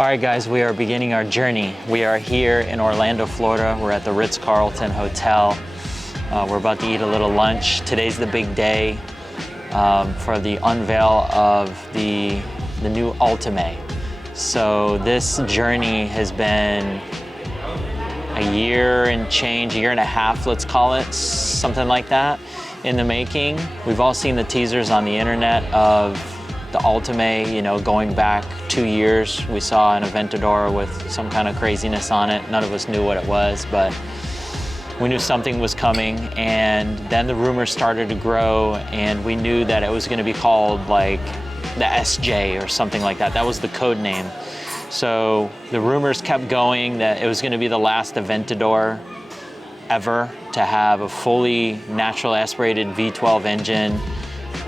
All right, guys, we are beginning our journey. We are here in Orlando, Florida. We're at the Ritz-Carlton Hotel. We're about to eat a little lunch. Today's the big day for the unveil of the new Ultimae. So this journey has been a year and change, a year and a half, let's call it, something like that, in the making. We've all seen the teasers on the internet of the Ultimae, you know, going back 2 years. We saw an Aventador with some kind of craziness on it. None of us knew what it was, but we knew something was coming. And then the rumors started to grow, and we knew that it was going to be called like the SJ or something like that. That was the code name. So the rumors kept going that it was going to be the last Aventador ever to have a fully natural aspirated V12 engine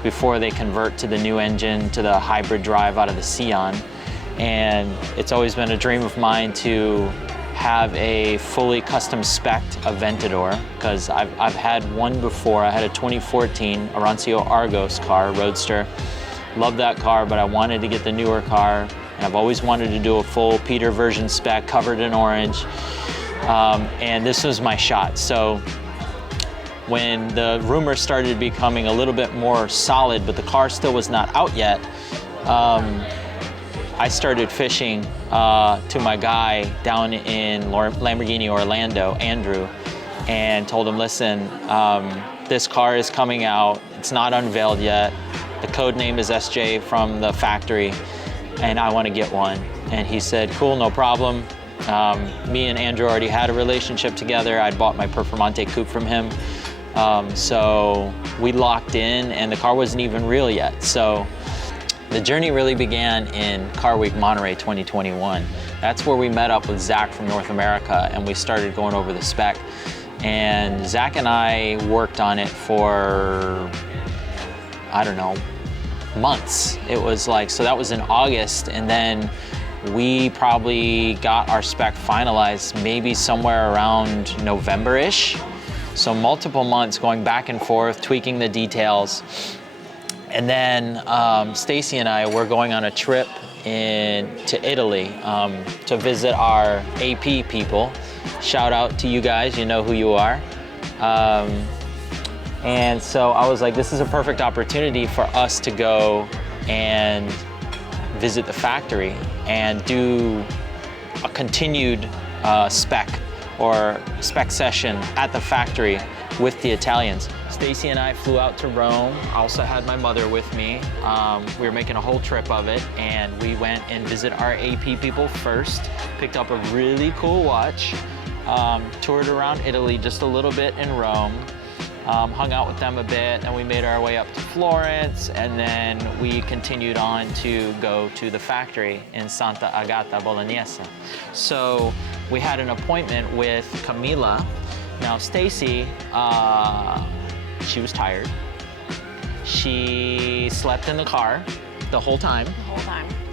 before they convert to the new engine, to the hybrid drive out of the Scion. And it's always been a dream of mine to have a fully custom spec'd Aventador, because I've had one before. I had a 2014 Arancio Argos car, Roadster. Loved that car, but I wanted to get the newer car. And I've always wanted to do a full Peter version spec, covered in orange. And this was my shot. So when the rumors started becoming a little bit more solid, but the car still was not out yet, I started fishing to my guy down in Lamborghini Orlando, Andrew, and told him, listen, this car is coming out. It's not unveiled yet. The code name is SJ from the factory, and I want to get one. And he said, cool, no problem. Me and Andrew already had a relationship together. I'd bought my Performante coupe from him. So we locked in, and the car wasn't even real yet. So the journey really began in Car Week Monterey 2021. That's where we met up with Zach from North America, and we started going over the spec. And Zach and I worked on it for, I don't know, months. It was like, so that was in August, and then we probably got our spec finalized maybe somewhere around November-ish. So multiple months going back and forth, tweaking the details. And then Stacy and I were going on a trip to Italy to visit our AP people. Shout out to you guys, you know who you are. And so I was like, this is a perfect opportunity for us to go and visit the factory and do a continued spec or spec session at the factory with the Italians. Stacy and I flew out to Rome. I also had my mother with me. We were making a whole trip of it, and we went and visited our AP people first, picked up a really cool watch, toured around Italy just a little bit in Rome, hung out with them a bit, and we made our way up to Florence, and then we continued on to go to the factory in Santa Agata Bolognese. So we had an appointment with Camila. Now Stacy, she was tired. She slept in the car the whole time.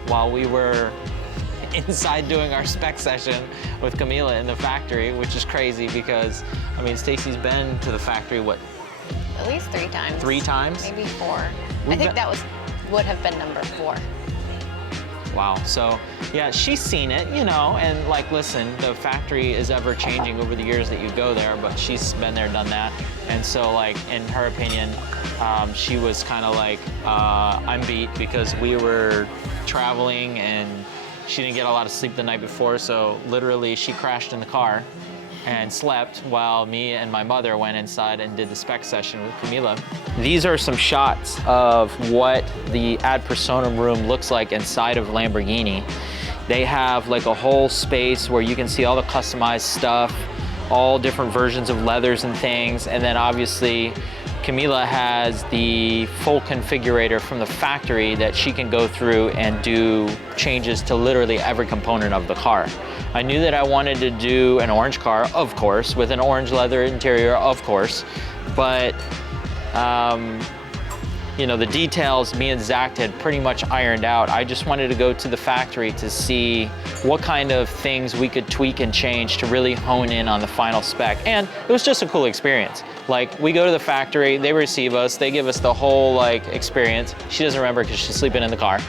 While we were inside doing our spec session with Camila in the factory, which is crazy because, I mean, Stacy's been to the factory, what? At least 3 times. 3 times? Maybe 4. I think that would have been number 4. Wow, so yeah, she's seen it, you know, and like, listen, the factory is ever changing over the years that you go there, but she's been there, done that. And so like, in her opinion, she was kind of like, I'm beat because we were traveling and she didn't get a lot of sleep the night before. So literally she crashed in the car and slept while me and my mother went inside and did the spec session with Camila. These are some shots of what the ad personam room looks like inside of Lamborghini. They have like a whole space where you can see all the customized stuff, all different versions of leathers and things. And then obviously Camila has the full configurator from the factory that she can go through and do changes to literally every component of the car. I knew that I wanted to do an orange car, of course, with an orange leather interior, of course, but you know, the details me and Zach had pretty much ironed out. I just wanted to go to the factory to see what kind of things we could tweak and change to really hone in on the final spec. And it was just a cool experience. Like, we go to the factory, they receive us, they give us the whole like experience. She doesn't remember because she's sleeping in the car.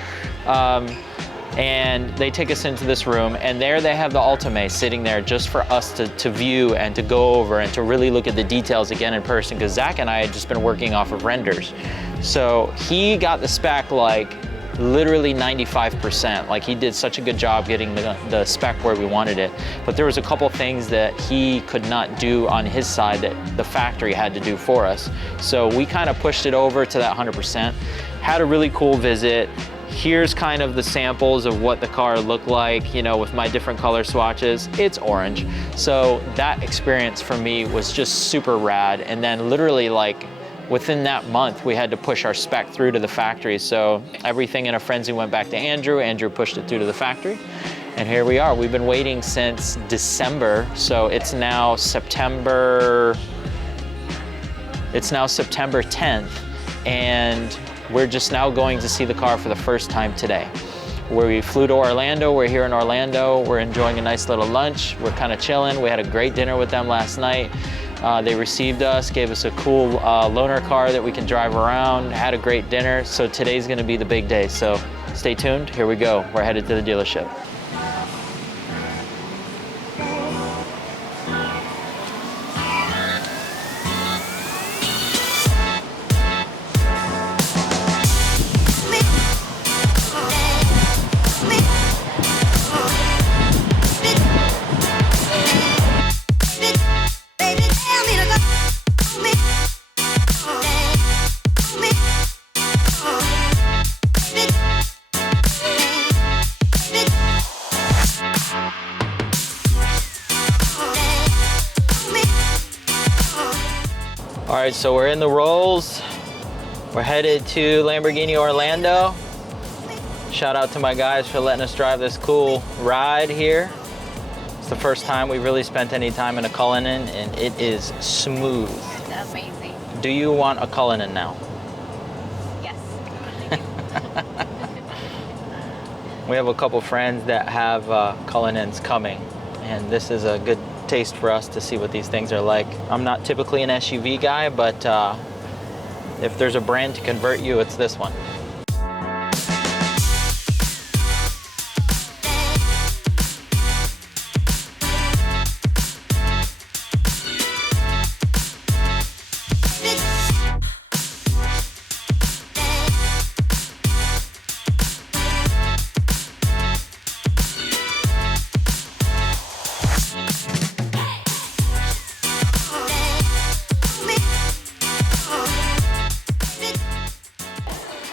And they take us into this room, and there they have the Ultimae sitting there just for us to view and to go over and to really look at the details again in person, because Zach and I had just been working off of renders. So he got the spec like literally 95%. Like, he did such a good job getting the spec where we wanted it. But there was a couple things that he could not do on his side that the factory had to do for us. So we kind of pushed it over to that 100%. Had a really cool visit. Here's kind of the samples of what the car looked like, you know, with my different color swatches. It's orange. So that experience for me was just super rad. And then literally, like, within that month, we had to push our spec through to the factory. So everything in a frenzy went back to Andrew. Andrew pushed it through to the factory. And here we are. We've been waiting since December. So it's now September 10th. And we're just now going to see the car for the first time today. Where we flew to Orlando, we're here in Orlando, we're enjoying a nice little lunch, we're kind of chilling. We had a great dinner with them last night. They received us, gave us a cool loaner car that we can drive around, had a great dinner. So today's gonna be the big day. So stay tuned, here we go. We're headed to the dealership. All right, so we're in the Rolls. We're headed to Lamborghini Orlando. Shout out to my guys for letting us drive this cool ride here. It's the first time we've really spent any time in a Cullinan, and it is smooth. It's amazing. Do you want a Cullinan now? Yes. We have a couple friends that have Cullinans coming, and this is a good taste for us to see what these things are like. I'm not typically an SUV guy, but if there's a brand to convert you, it's this one.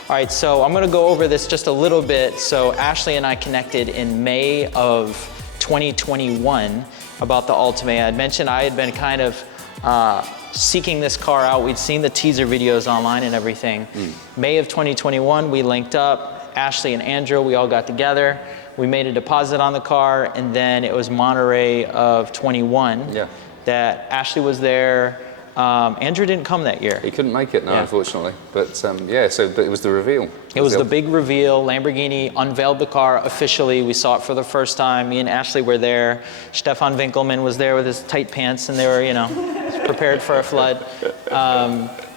All right, so I'm gonna go over this just a little bit. So Ashley and I connected in May of 2021 about the Ultimae. I'd mentioned I had been kind of seeking this car out. We'd seen the teaser videos online and everything. May of 2021, we linked up. Ashley and Andrew, we all got together. We made a deposit on the car, and then it was Monterey of 21 that Ashley was there. Andrew didn't come that year. He couldn't make it, no, unfortunately. But yeah, so it was the reveal. It was the big reveal. Lamborghini unveiled the car officially. We saw it for the first time. Me and Ashley were there. Stefan Winkelmann was there with his tight pants, and they were, you know, prepared for a flood.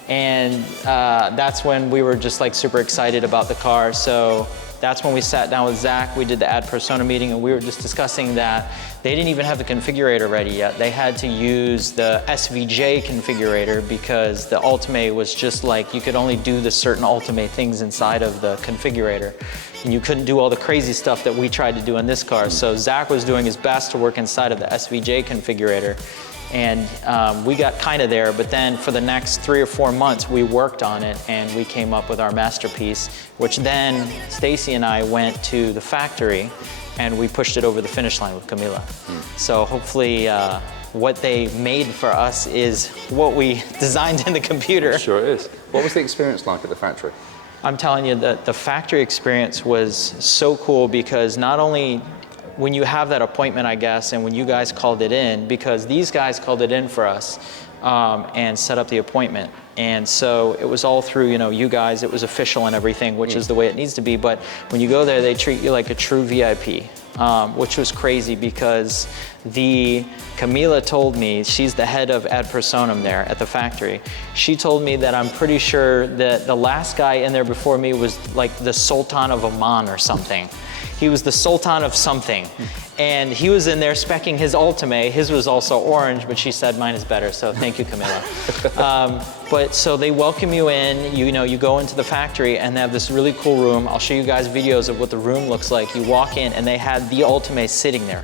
That's when we were just like super excited about the car. So that's when we sat down with Zach. We did the ad persona meeting, and we were just discussing that they didn't even have the configurator ready yet. They had to use the SVJ configurator because the Ultimae was just like, you could only do the certain Ultimae things inside of the configurator. And you couldn't do all the crazy stuff that we tried to do in this car. So Zach was doing his best to work inside of the SVJ configurator. And we got kind of there, but then for the next 3 or 4 months, we worked on it and we came up with our masterpiece, which then Stacy and I went to the factory and we pushed it over the finish line with Camila. So hopefully what they made for us is what we designed in the computer. It sure is. What was the experience like at the factory? I'm telling you that the factory experience was so cool because not only when you have that appointment, I guess, and when you guys called it in, because these guys called it in for us and set up the appointment. And so it was all through, you know, you guys, it was official and everything, which is the way it needs to be. But when you go there, they treat you like a true VIP, which was crazy because Camila told me, she's the head of ad personam there at the factory. She told me that I'm pretty sure that the last guy in there before me was like the Sultan of Oman or something. He was the Sultan of something. And he was in there speccing his Ultimae. His was also orange, but she said mine is better, so thank you, Camilla. But so they welcome you in, you go into the factory and they have this really cool room. I'll show you guys videos of what the room looks like. You walk in and they had the Ultimae sitting there.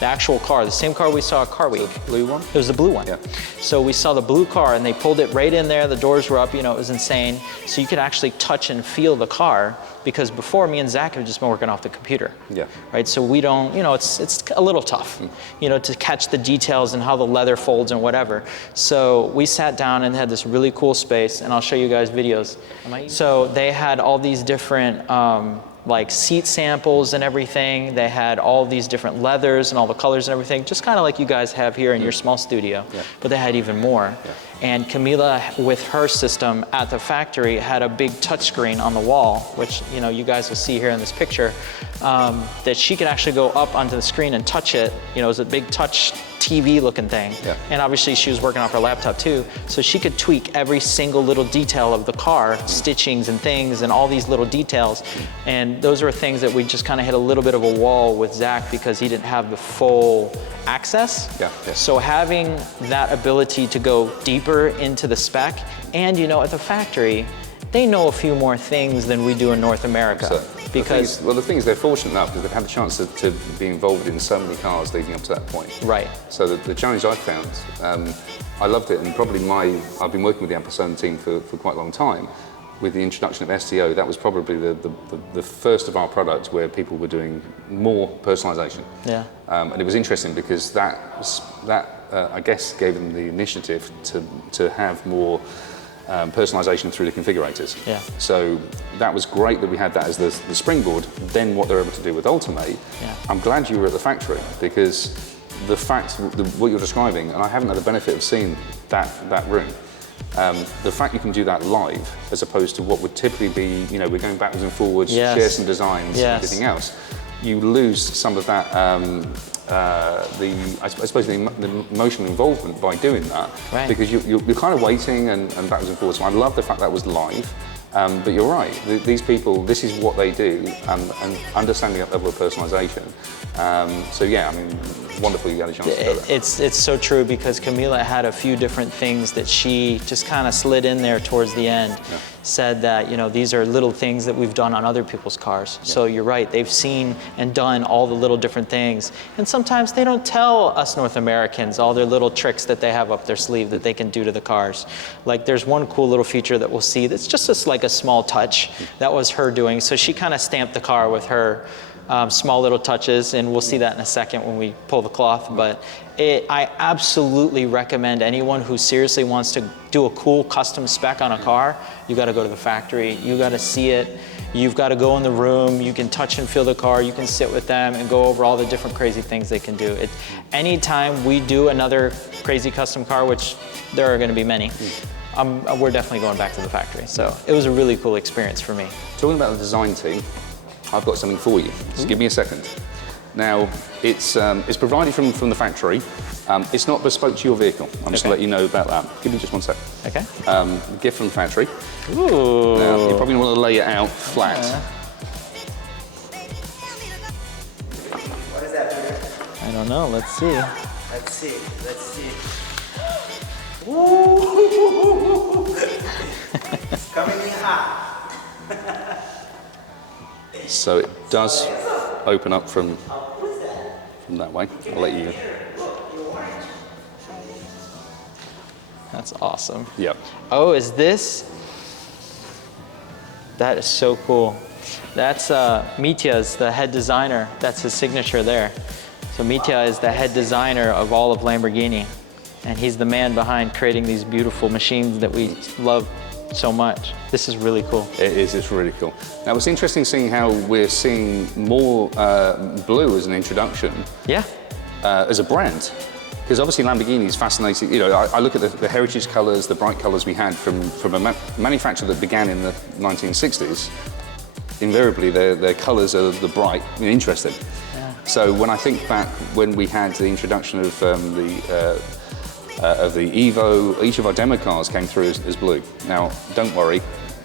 The actual car, the same car we saw at Car Week. The blue one? It was the blue one. Yeah. So we saw the blue car and they pulled it right in there, the doors were up, it was insane. So you could actually touch and feel the car, because before me and Zach have just been working off the computer. Yeah. Right, so we don't, it's a little tough, to catch the details and how the leather folds and whatever. So we sat down and had this really cool space, and I'll show you guys videos. So they had all these different like seat samples and everything. They had all these different leathers and all the colors and everything, just kind of like you guys have here in your small studio, but they had even more. And Camila, with her system at the factory, had a big touchscreen on the wall, which you guys will see here in this picture, that she could actually go up onto the screen and touch it. It was a big touch TV looking thing. And obviously she was working off her laptop too, so she could tweak every single little detail of the car, stitchings and things and all these little details. And those were things that we just kind of hit a little bit of a wall with Zach because he didn't have the full access. So having that ability to go deeper into the spec, and at the factory, they know a few more things than we do in North America. So, because the thing is they're fortunate enough because they've had the chance to be involved in so many cars leading up to that point. Right. So the challenge I found, I loved it, and probably I've been working with the Ampersand team for quite a long time. With the introduction of STO, that was probably the first of our products where people were doing more personalization. And it was interesting because that I guess gave them the initiative to have more personalization through the configurators. So that was great that we had that as the springboard. Then what they're able to do with Ultimae, I'm glad you were at the factory, because the fact, what you're describing, and I haven't had the benefit of seeing that room, the fact you can do that live, as opposed to what would typically be, we're going backwards and forwards, share some designs and everything else, you lose some of that, I suppose the emotional involvement by doing that, because you're kind of waiting and backwards and forwards. So I love the fact that was live. But you're right, these people, this is what they do, and understanding that level of personalization. So yeah, wonderful you had a chance to do that. It's so true, because Camila had a few different things that she just kind of slid in there towards the end. Said that, these are little things that we've done on other people's cars. So you're right, they've seen and done all the little different things. And sometimes they don't tell us North Americans all their little tricks that they have up their sleeve that they can do to the cars. Like there's one cool little feature that we'll see that's just like a small touch. That was her doing. So she kind of stamped the car with her small little touches, and we'll see that in a second when we pull the cloth. But I absolutely recommend anyone who seriously wants to do a cool custom spec on a car, you got to go to the factory, you got to see it, you've got to go in the room, you can touch and feel the car, you can sit with them and go over all the different crazy things they can do. Anytime we do another crazy custom car, which there are going to be many, we're definitely going back to the factory. So it was a really cool experience for me. Talking about the design team, I've got something for you. Just give me a second. Now, it's provided from the factory. It's not bespoke to your vehicle. I'm just going to let you know about that. Give me just one sec. Okay. Gift from the factory. Ooh. Now, you probably want to lay it out flat. What is that, Peter? I don't know. Let's see. Let's see. Ooh. It's coming in hot. So it does open up from that way. I'll let you. That's awesome. Yep. Oh, is this? That is so cool. That's Mitya's, the head designer. That's his signature there. So Mitya is the head designer of all of Lamborghini, and he's the man behind creating these beautiful machines that we love so much. This is really cool. It is, it's really cool. Now it's interesting seeing how we're seeing more blue as an introduction. As a brand. Because obviously Lamborghini is fascinating. I look at the heritage colours, the bright colours we had from a manufacturer that began in the 1960s. Invariably, their colours are the bright and interesting. So when I think back when we had the introduction of the Evo, each of our demo cars came through as blue. Now, don't worry,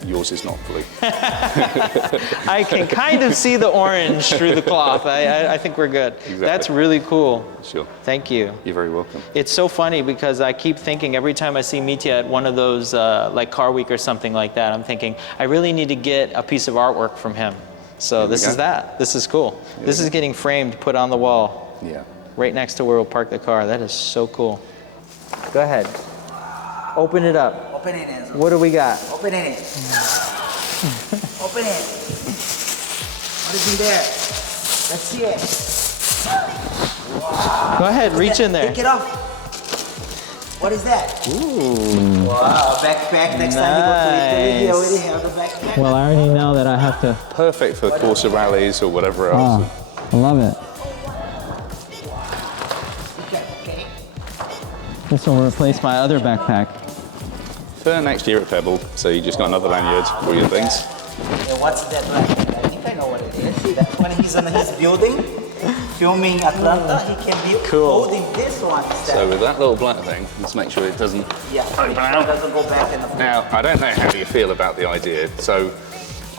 yours is not blue. I can kind of see the orange through the cloth. I think we're good. Exactly. That's really cool. Sure. Thank you. You're very welcome. It's so funny because I keep thinking every time I see Mitya at one of those like Car Week or something like that, I'm thinking I really need to get a piece of artwork from him. So this is that. This is cool. This is getting framed, put on the wall. Yeah. Right next to where we'll park the car. That is so cool. Go ahead. Open it up. Open it, Enzo. What do we got? Open it. Open it. What is in there? Let's see it. Go ahead, reach in there. Take it off. What is that? Ooh. Wow, backpack. Next time you go to Italy, you already have the backpack. Well, I already know that I have to. Perfect for Corsa rallies or whatever else. I love it. Okay. This will replace my other backpack. For next year at Pebble, so you just got another lanyard for your things. And what's that backpack? I think I know what it is. That's when he's in his building, filming Atlanta, he can be holding this one instead. So with that little black thing, let's make sure it doesn't open out. It doesn't go back in the Now, I don't know how you feel about the idea. So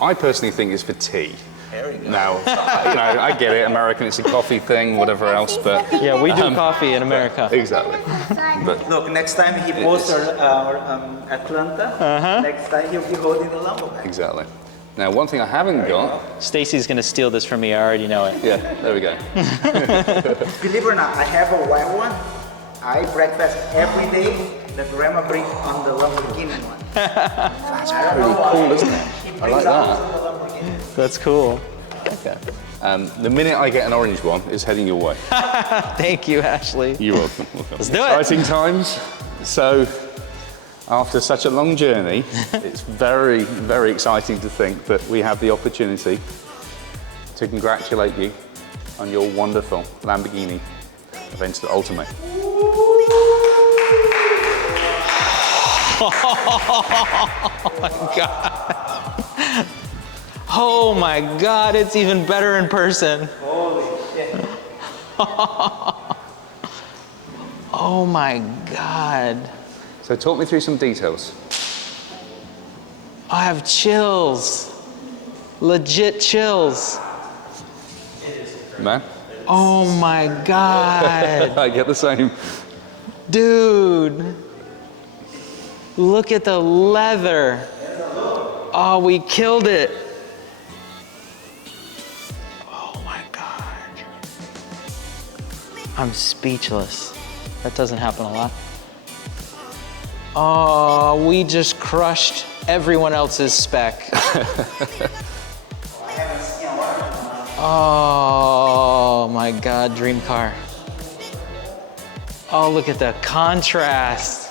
I personally think it's for tea. Very good. Now, I get it, American, it's a coffee thing, whatever else, but... Yeah, we do coffee in America. Exactly. But Look, next time he posts our Atlanta, next time he'll be holding the Lamborghini. exactly. Now, one thing I haven't got... Stacy's gonna steal this from me, I already know it. Yeah, there we go. Believe it or not, I have a white one. I breakfast every day. The grandma brings on the Lamborghini one. That's pretty cool, isn't it? I like that. That's cool. Okay. The minute I get an orange one, it's heading your way. Thank you, Ashley. You're welcome. Let's do it. Exciting times. So, after such a long journey, it's very, very exciting to think that we have the opportunity to congratulate you on your wonderful Lamborghini Aventador Ultimae. Oh my God. Oh my God, it's even better in person. Holy shit. Oh my God. So talk me through some details. I have chills. Legit chills. Man, Oh my God. I get the same. Dude. Look at the leather. Oh, we killed it. Oh my God. I'm speechless. That doesn't happen a lot. Oh, we just crushed everyone else's spec. Oh my God, dream car. Oh, look at the contrast.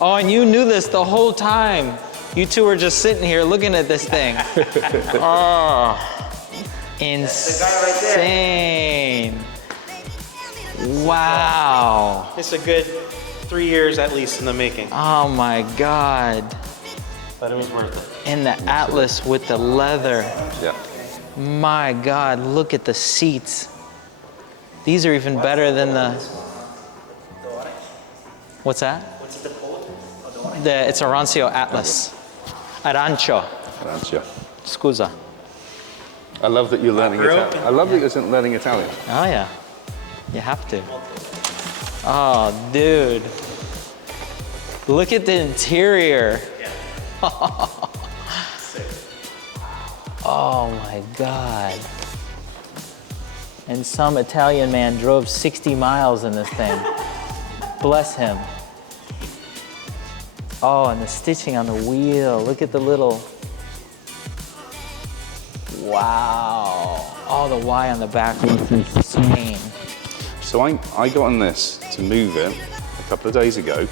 Oh, and you knew this the whole time. You two were just sitting here looking at this thing. Oh, insane. Wow. It's a good 3 years at least in the making. Oh my God. But it was worth it. And the Atlas with the leather. Yeah. My God, look at the seats. These are even better than the... What's that? What's the code? It's Arancio Atlas. Arancio. Arancio. Scusa. I love that you're learning Italian. I love that you're learning Italian. Oh yeah, you have to. Oh, dude. Look at the interior. Oh my God. And some Italian man drove 60 miles in this thing. Bless him. Oh, and the stitching on the wheel. Look at the little... Wow. Oh, the Y on the back looks insane. So I got on this to move it a couple of days ago,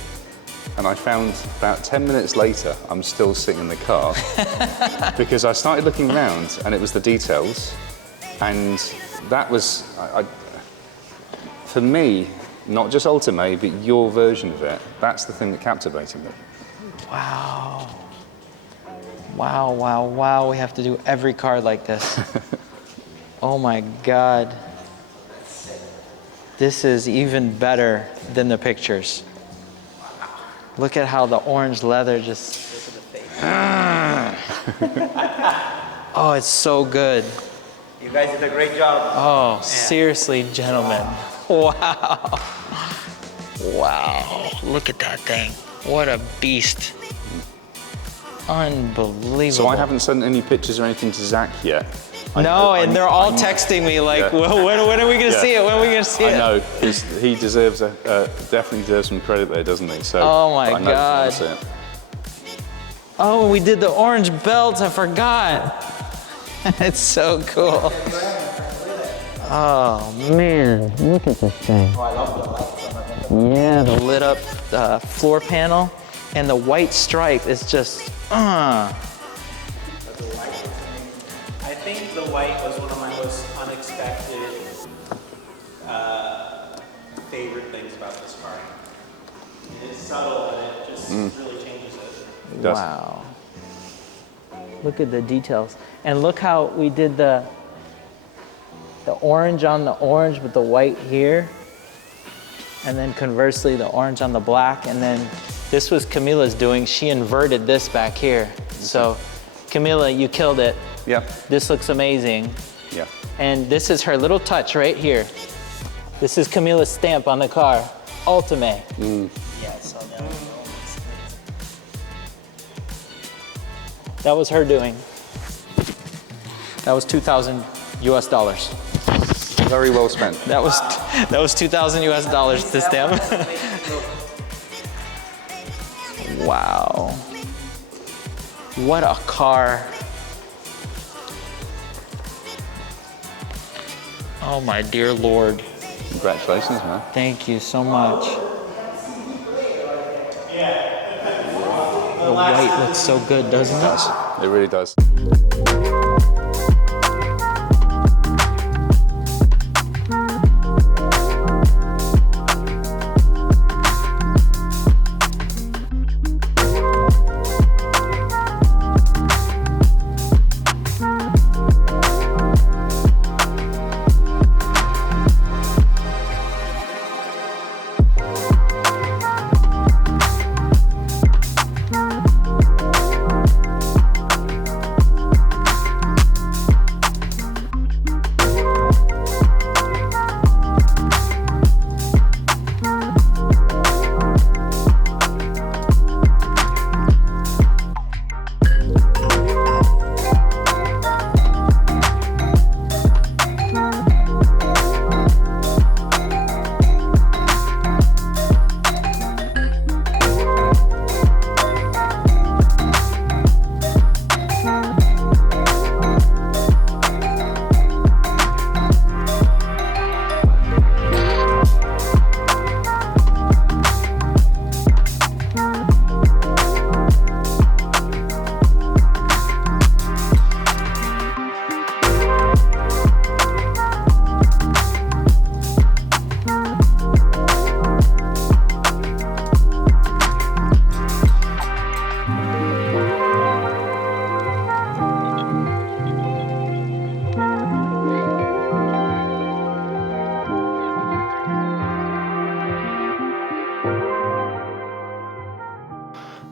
and I found about 10 minutes later, I'm still sitting in the car because I started looking around and it was the details. And that was, for me, not just Ultimae, but your version of it, that's the thing that captivated me. Wow. Wow, wow, wow. We have to do every car like this. Oh my God. This is even better than the pictures. Look at how the orange leather just... Oh, it's so good. You guys did a great job. Oh, seriously, gentlemen. Wow. Wow. Look at that thing. What a beast. Unbelievable. So I haven't sent any pictures or anything to Zach yet. And they're all texting me like, Yeah. well, when are we going to see it? When are we going to see it? I know, because he deserves definitely deserves some credit there, doesn't he? So, Oh my I know God. that's it. Oh, we did the orange belts. I forgot. It's so cool. Oh man, look at this thing. Oh, I love the lights. Yeah, the lit up floor panel and the white stripe is just, I think the white was one of my most unexpected favorite things about this car. It's subtle, but it just really changes it. It does. wow. Look at the details. And look how we did the orange on the orange with the white here. And then conversely, the orange on the black. And then this was Camila's doing. She inverted this back here. So Camila, you killed it. Yeah. This looks amazing. Yeah. And this is her little touch right here. This is Camila's stamp on the car. Ultimae. Yeah, so that was That was her doing. That was 2,000 US dollars. Very well spent. That was 2,000 US dollars to stamp. Wow. What a car. Oh my dear Lord. Congratulations, man. Thank you so much. The white looks so good, doesn't it? It really does.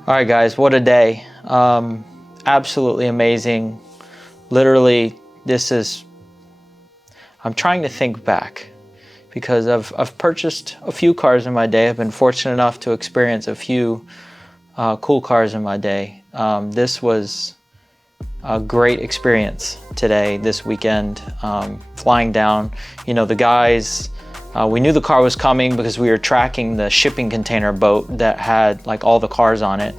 All right, guys, what a day. Absolutely amazing. Literally, I'm trying to think back because I've purchased a few cars in my day. I've been fortunate enough to experience a few cool cars in my day. This was a great experience today, this weekend, flying down. You know, the guys, we knew the car was coming because we were tracking the shipping container boat that had like all the cars on it.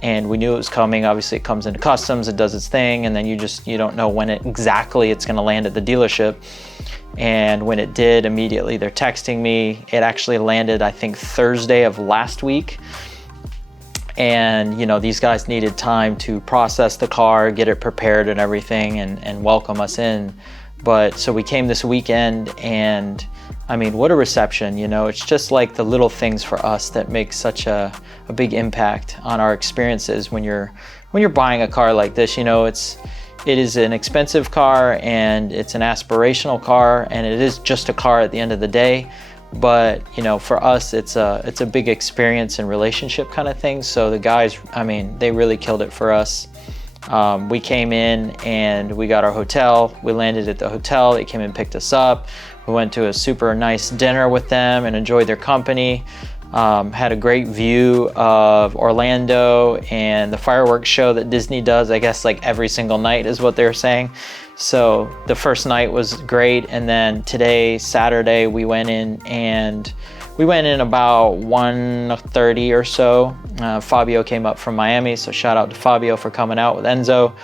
And we knew it was coming. Obviously it comes into customs, it does its thing, and then you don't know when exactly it's gonna land at the dealership. And when it did, immediately they're texting me. It actually landed, I think, Thursday of last week. And you know, these guys needed time to process the car, get it prepared and everything, and welcome us in. But so we came this weekend, and I mean, what a reception. You know, it's just like the little things for us that make such a big impact on our experiences when you're buying a car like this. You know, it is an expensive car and it's an aspirational car, and it is just a car at the end of the day. But you know, for us, it's a big experience and relationship kind of thing. So the guys, I mean, they really killed it for us. We came in and we got our hotel. We landed at the hotel. They came and picked us up. We went to a super nice dinner with them and enjoyed their company. Had a great view of Orlando and the fireworks show that Disney does, I guess like every single night is what they're saying. So the first night was great. And then today, Saturday, we went in about 1:30 or so. Fabio came up from Miami, so shout out to Fabio for coming out with Enzo.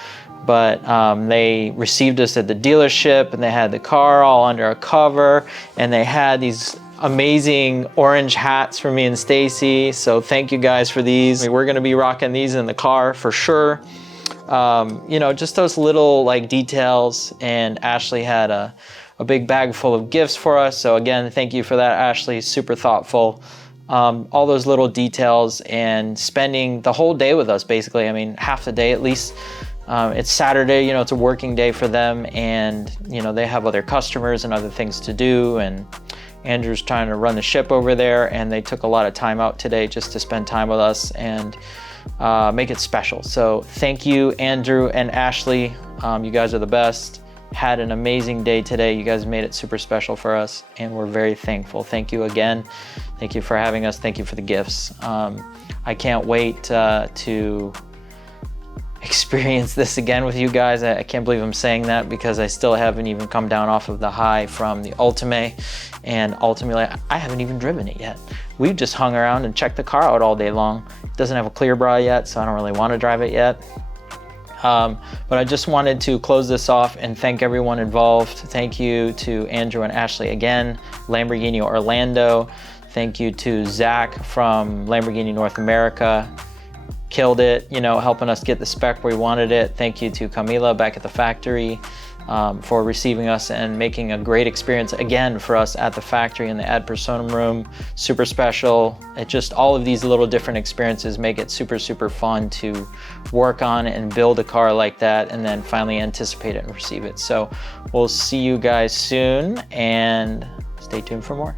But they received us at the dealership and they had the car all under a cover and they had these amazing orange hats for me and Stacy. So thank you guys for these. We're gonna be rocking these in the car for sure. You know, just those little like details, and Ashley had a big bag full of gifts for us. So again, thank you for that, Ashley, super thoughtful. All those little details and spending the whole day with us, basically. I mean, half the day at least. It's Saturday, you know, it's a working day for them, and you know, they have other customers and other things to do, and Andrew's trying to run the ship over there, and they took a lot of time out today just to spend time with us and make it special. So thank you, Andrew and Ashley. You guys are the best. Had an amazing day today. You guys made it super special for us, and we're very thankful. Thank you again. Thank you for having us. Thank you for the gifts. I can't wait to experience this again with you guys. I can't believe I'm saying that because I still haven't even come down off of the high from the Ultimae, and ultimately I haven't even driven it yet. We've just hung around and checked the car out all day long. It doesn't have a clear bra yet, so I don't really want to drive it yet. But I just wanted to close this off and thank everyone involved. Thank you to Andrew and Ashley again, Lamborghini Orlando. Thank you to Zach from Lamborghini North America. Killed it, you know, helping us get the spec where we wanted it. Thank you to Camila back at the factory for receiving us and making a great experience again for us at the factory in the ad personam room. Super special. It just, all of these little different experiences make it super, super fun to work on and build a car like that and then finally anticipate it and receive it. So we'll see you guys soon and stay tuned for more.